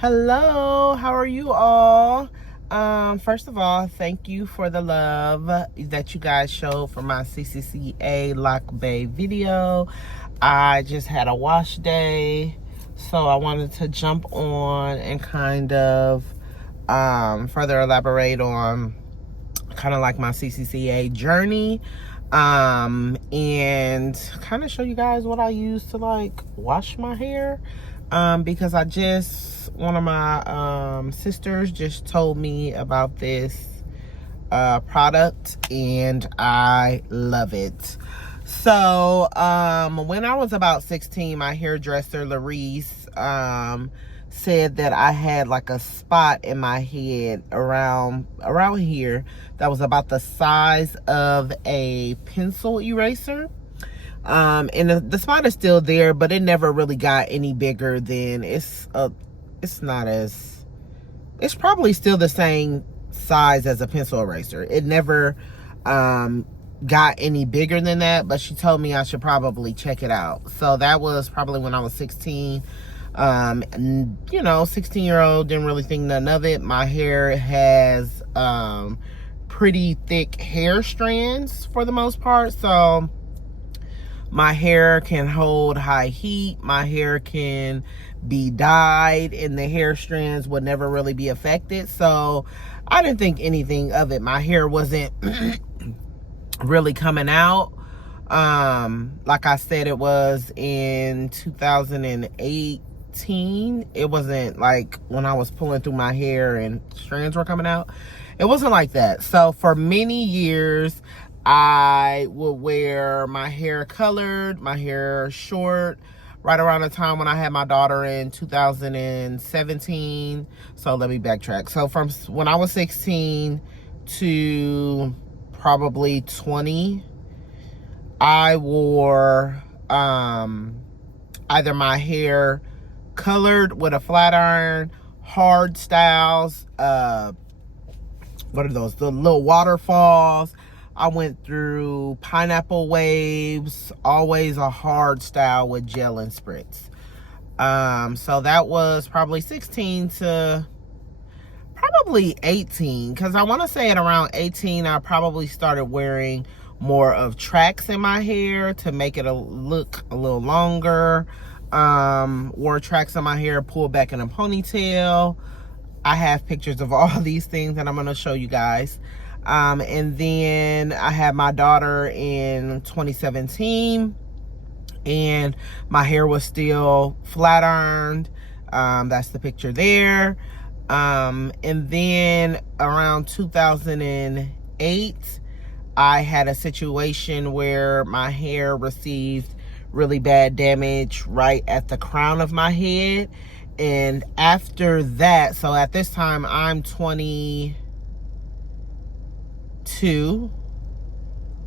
Hello, how are you all? First of all, thank you for the love that you guys showed for my CCCA Lock Bay video. I just had a wash day, so I wanted to jump on and kind of further elaborate on kind of like my CCCA journey, and kind of show you guys what I use to like wash my hair, because one of my sisters just told me about this product and I love it. So when I was about 16, my hairdresser Larice said that I had like a spot in my head around here that was about the size of a pencil eraser. And the spot is still there, but it never really got any bigger than it's probably still the same size as a pencil eraser. It never got any bigger than that, but she told me I should probably check it out. So that was probably when I was 16. And, 16-year-old, didn't really think nothing of it. My hair has pretty thick hair strands for the most part, so my hair can hold high heat. My hair can be dyed and the hair strands would never really be affected. So I didn't think anything of it. My hair wasn't really coming out. Like I said, it was in 2018. It wasn't like when I was pulling through my hair and strands were coming out. It wasn't like that. So for many years, I would wear my hair colored, my hair short, right around the time when I had my daughter in 2017. So let me backtrack. So from when I was 16 to probably 20, I wore either my hair colored with a flat iron, hard styles, what are those, the little waterfalls. I went through pineapple waves, always a hard style with gel and spritz. So that was probably 16 to probably 18, because I want to say at around 18, I probably started wearing more of tracks in my hair to make it look a little longer. Wore tracks in my hair, pulled back in a ponytail. I have pictures of all these things that I'm going to show you guys. And then I had my daughter in 2017 and my hair was still flat ironed. That's the picture there. And then around 2008, I had a situation where my hair received really bad damage right at the crown of my head. And after that, so at this time I'm 22.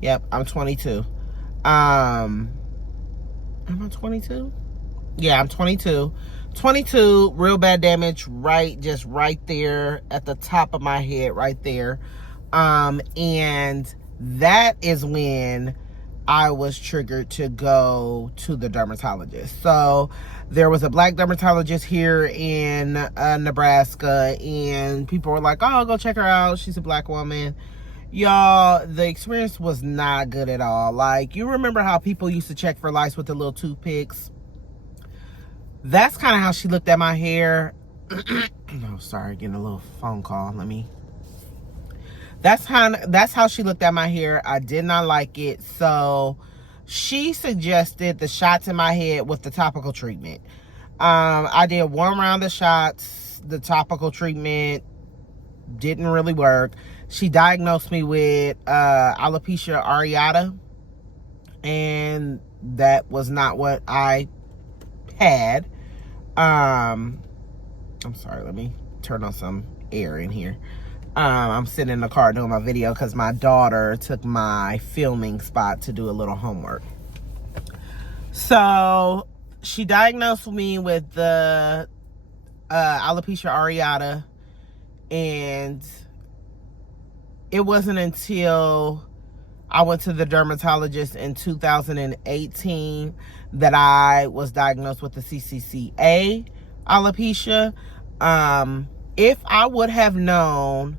Yep, I'm 22. Am I 22? Yeah, I'm 22. 22, real bad damage just right there at the top of my head, right there. And that is when I was triggered to go to the dermatologist. So there was a black dermatologist here in Nebraska, and people were like, oh, go check her out. She's a black woman. Y'all, the experience was not good at all. Like, you remember how people used to check for lice with the little toothpicks? That's kind of how she looked at my hair. Oh, sorry, getting a little phone call. That's how she looked at my hair. I did not like it. So she suggested the shots in my head with the topical treatment. I did one round of shots. The topical treatment didn't really work. She diagnosed me with alopecia areata, and that was not what I had. I'm sorry, let me turn on some air in here. I'm sitting in the car doing my video because my daughter took my filming spot to do a little homework. So she diagnosed me with the alopecia areata, and it wasn't until I went to the dermatologist in 2018 that I was diagnosed with the CCCA alopecia. If I would have known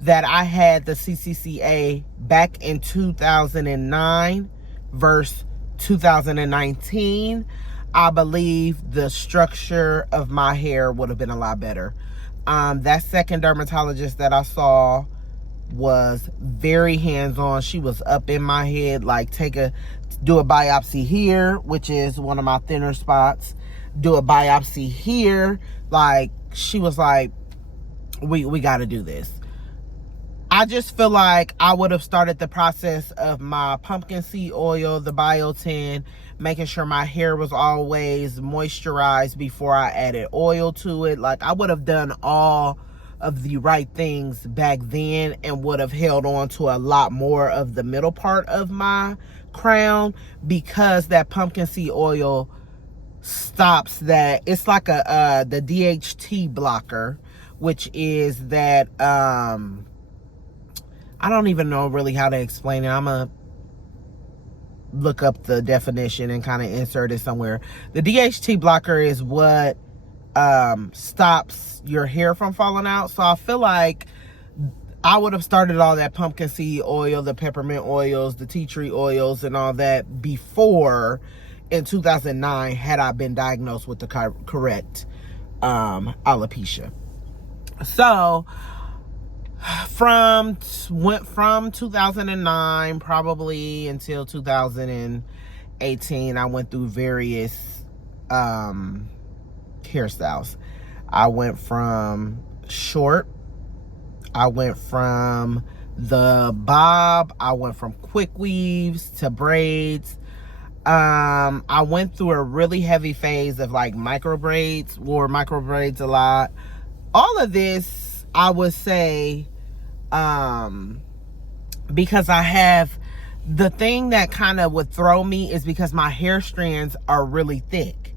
that I had the CCCA back in 2009 versus 2019, I believe the structure of my hair would have been a lot better. That second dermatologist that I saw was very hands-on. She was up in my head, like do a biopsy here, which is one of my thinner spots. Do a biopsy here. Like, she was like, we got to do this. I just feel like I would have started the process of my pumpkin seed oil, the biotin, making sure my hair was always moisturized before I added oil to it. Like, I would have done all of the right things back then and would have held on to a lot more of the middle part of my crown, because that pumpkin seed oil stops that. It's like the DHT blocker, which is that I don't even know really how to explain it. I'm going to look up the definition and kind of insert it somewhere. The DHT blocker is what stops your hair from falling out. So I feel like I would have started all that pumpkin seed oil, the peppermint oils, the tea tree oils, and all that before in 2009 had I been diagnosed with the correct alopecia. So went from 2009 probably until 2018, I went through various hairstyles. I went from short, I went from the bob, I went from quick weaves to braids. I went through a really heavy phase of like micro braids, wore micro braids a lot. All of this, I would say, because I have, the thing that kind of would throw me is because my hair strands are really thick.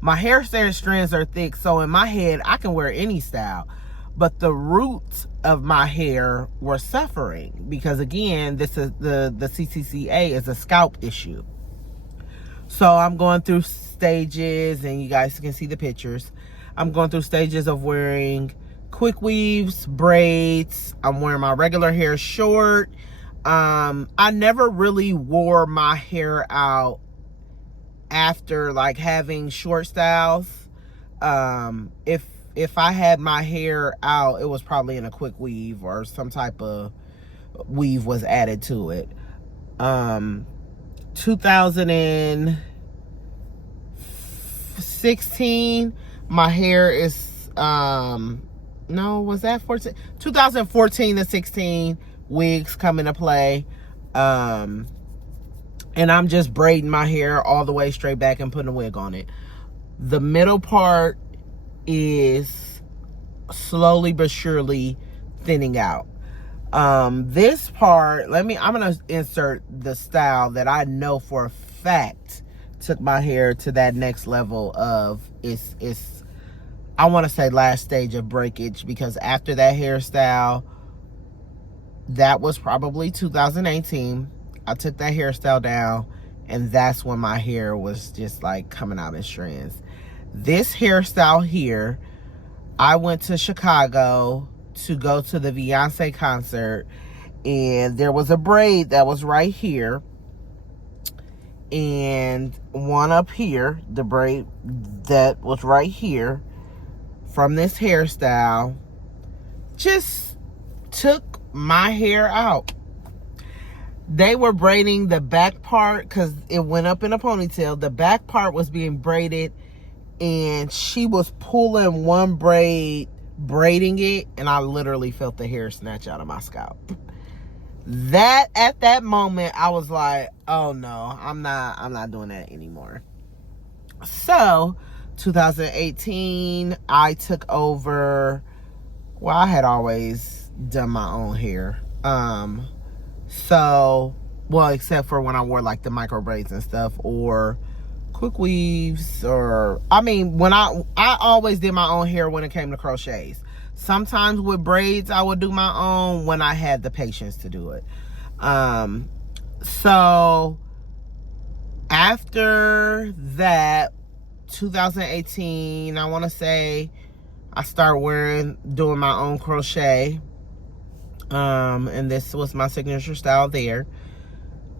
My hair strands are thick, so in my head, I can wear any style. But the roots of my hair were suffering because, again, this is the CCCA is a scalp issue. So I'm going through stages, and you guys can see the pictures. I'm going through stages of wearing quick weaves, braids. I'm wearing my regular hair short. I never really wore my hair out after like having short styles. If I had my hair out, it was probably in a quick weave or some type of weave was added to it. 2016, my hair is no, was that 14? 2014 to 16, wigs come into play. And I'm just braiding my hair all the way straight back and putting a wig on it. The middle part is slowly but surely thinning out. This part, I'm gonna insert the style that I know for a fact took my hair to that next level of it's I want to say last stage of breakage, because after that hairstyle, that was probably 2018. I took that hairstyle down, and that's when my hair was just like coming out in strands. This hairstyle here, I went to Chicago to go to the Beyonce concert, and there was a braid that was right here and one up here, the braid that was right here from this hairstyle just took my hair out. They were braiding the back part because it went up in a ponytail. The back part was being braided, and she was pulling one braid, braiding it, and I literally felt the hair snatch out of my scalp. That, at that moment, I was like, oh no, I'm not doing that anymore. So 2018, I took over. Well, I had always done my own hair. So, well, except for when I wore like the micro braids and stuff, or quick weaves, or, I mean, when I always did my own hair when it came to crochets. Sometimes with braids, I would do my own when I had the patience to do it. So after that, 2018, I want to say, I started doing my own crochet. And this was my signature style there.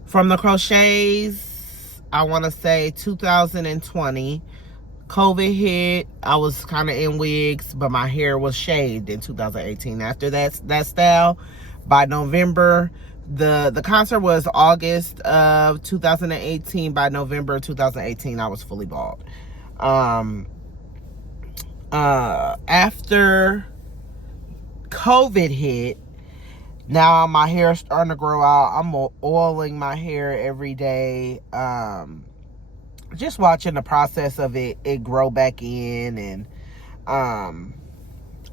From the crochets, I want to say 2020, COVID hit. I was kind of in wigs, but my hair was shaved in 2018. After that style, by November, the concert was August of 2018. By November 2018, I was fully bald. After COVID hit, now my hair is starting to grow out. I'm oiling my hair every day. Just watching the process of it grow back in. And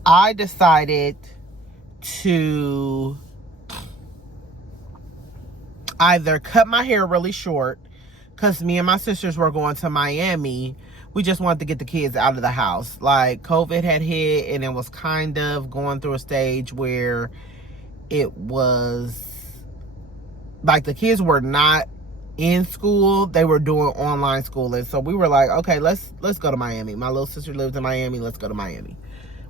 I decided to either cut my hair really short, because me and my sisters were going to Miami. We just wanted to get the kids out of the house. Like, COVID had hit, and it was kind of going through a stage where it was like the kids were not in school. They were doing online schooling. So we were like, okay, let's go to Miami. My little sister lives in Miami. Let's go to Miami.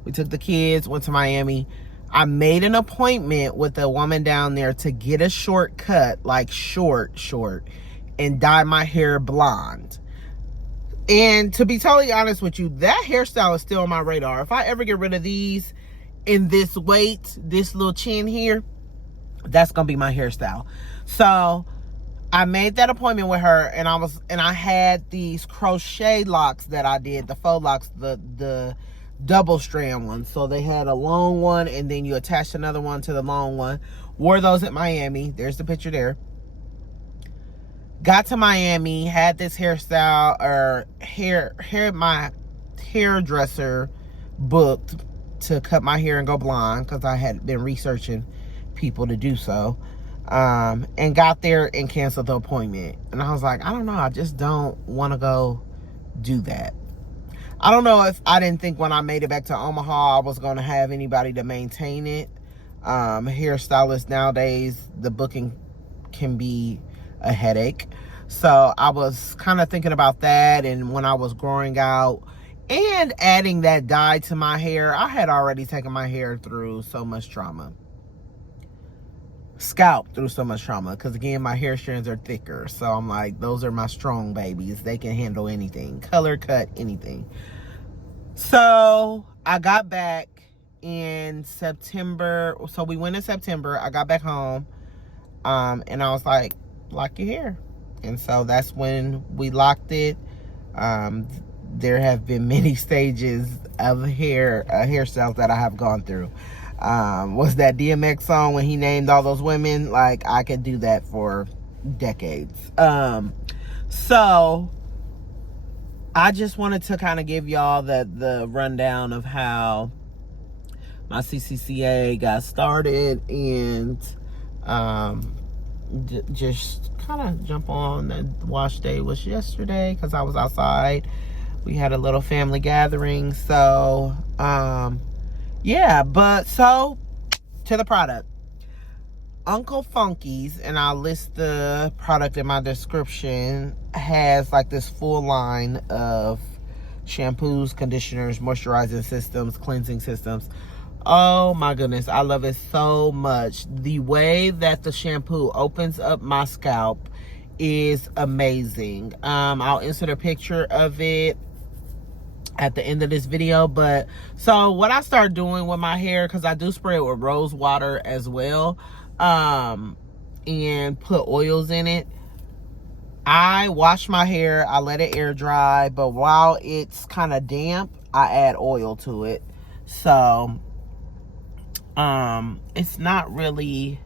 We took the kids, went to Miami. I made an appointment with a woman down there to get a shortcut, like short, and dye my hair blonde. And to be totally honest with you, that hairstyle is still on my radar. If I ever get rid of these in this weight, this little chin here, that's gonna be my hairstyle. So I made that appointment with her, and I had these crochet locks that I did, the faux locks, the double strand ones. So they had a long one, and then you attached another one to the long one. Wore those at Miami. There's the picture there. Got to Miami, had this hairstyle, or my hairdresser booked to cut my hair and go blonde, because I had been researching people to do so. And got there and canceled the appointment. And I was like, I don't know, I just don't want to go do that. I don't know if I didn't think when I made it back to Omaha I was going to have anybody to maintain it. Hairstylists nowadays, the booking can be a headache. So I was kind of thinking about that. And when I was growing out and adding that dye to my hair, I had already taken my hair through so much trauma. Scalp through so much trauma, because again, my hair strands are thicker. So I'm like, those are my strong babies. They can handle anything, color, cut, anything. So I got back in September. So we went in September. I got back home, and I was like, lock your hair. And so that's when we locked it. There have been many stages of hairstyles that I have gone through. Was that DMX song when he named all those women? Like, I could do that for decades. So I just wanted to kind of give y'all the rundown of how my CCCA got started, and just kind of jump on. The wash day was yesterday because I was outside. We had a little family gathering. So yeah, but so to the product. Uncle Funky's, and I'll list the product in my description, has like this full line of shampoos, conditioners, moisturizing systems, cleansing systems. Oh my goodness, I love it so much. The way that the shampoo opens up my scalp is amazing. I'll insert a picture of it at the end of this video. But so what I start doing with my hair, because I do spray it with rose water as well, and put oils in it. I wash my hair, I let it air dry, but while it's kind of damp, I add oil to it. So it's not really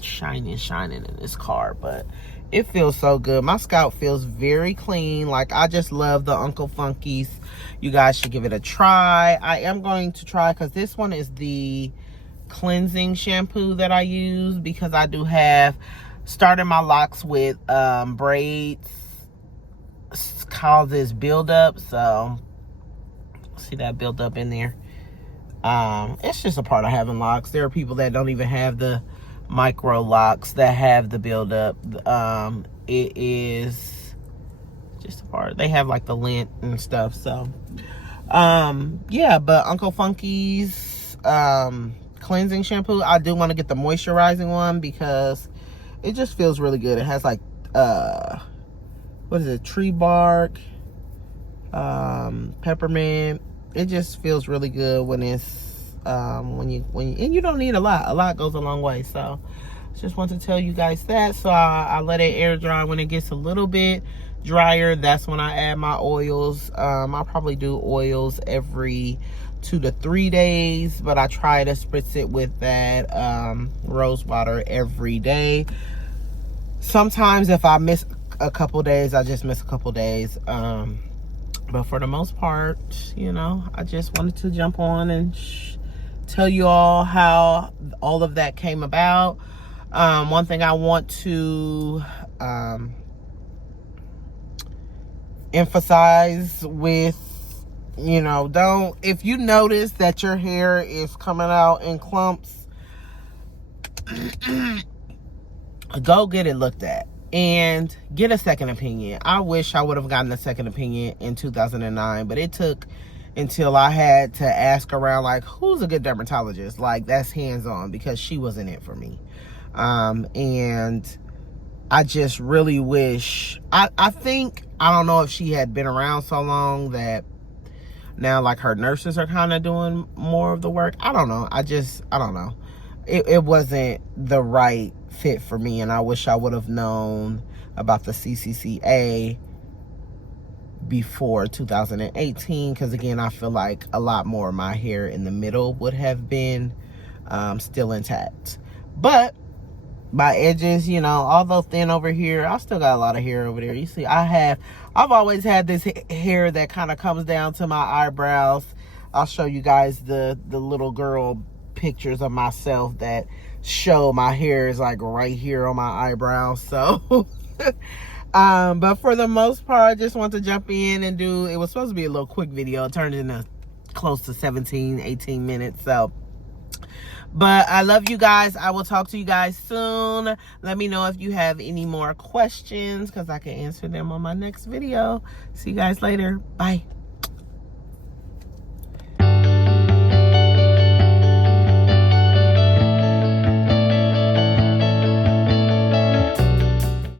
shining in this car, but it feels so good. My scalp feels very clean. Like, I just love the Uncle Funky's. You guys should give it a try. I am going to try, because this one is the cleansing shampoo that I use, because I do have started my locks with braids, causes buildup. So see that buildup in there. It's just a part of having locks. There are people that don't even have the micro locks that have the buildup. It is just a part. They have like the lint and stuff. So yeah, but Uncle Funky's cleansing shampoo, I do want to get the moisturizing one because it just feels really good. It has like what is it, tree bark, peppermint. It just feels really good when it's when you and you don't need a lot goes a long way. So just want to tell you guys that. So I let it air dry. When it gets a little bit drier, that's when I add my oils. I'll probably do oils every 2 to 3 days, but I try to spritz it with that rose water every day. Sometimes if I miss a couple days, I just miss a couple days. But for the most part, you know, I just wanted to jump on and tell you all how all of that came about. One thing I want to emphasize with, you know, if you notice that your hair is coming out in clumps, go get it looked at and get a second opinion. I wish I would have gotten a second opinion in 2009, but it took until I had to ask around, like, who's a good dermatologist, like, that's hands-on, because she wasn't it for me. And I just really wish, I think, I don't know if she had been around so long that now, like, her nurses are kind of doing more of the work. I don't know. I don't know. It wasn't the right fit for me, and I wish I would have known about the CCCA before 2018, because again, I feel like a lot more of my hair in the middle would have been still intact. But my edges, you know, although thin over here, I still got a lot of hair over there. You see, I've always had this hair that kind of comes down to my eyebrows. I'll show you guys the little girl pictures of myself that show my hair is like right here on my eyebrows. So but for the most part, I just want to jump in and it was supposed to be a little quick video. It turned into close to 17-18 minutes. So, but I love you guys. I will talk to you guys soon. Let me know if you have any more questions, because I can answer them on my next video. See you guys later. Bye.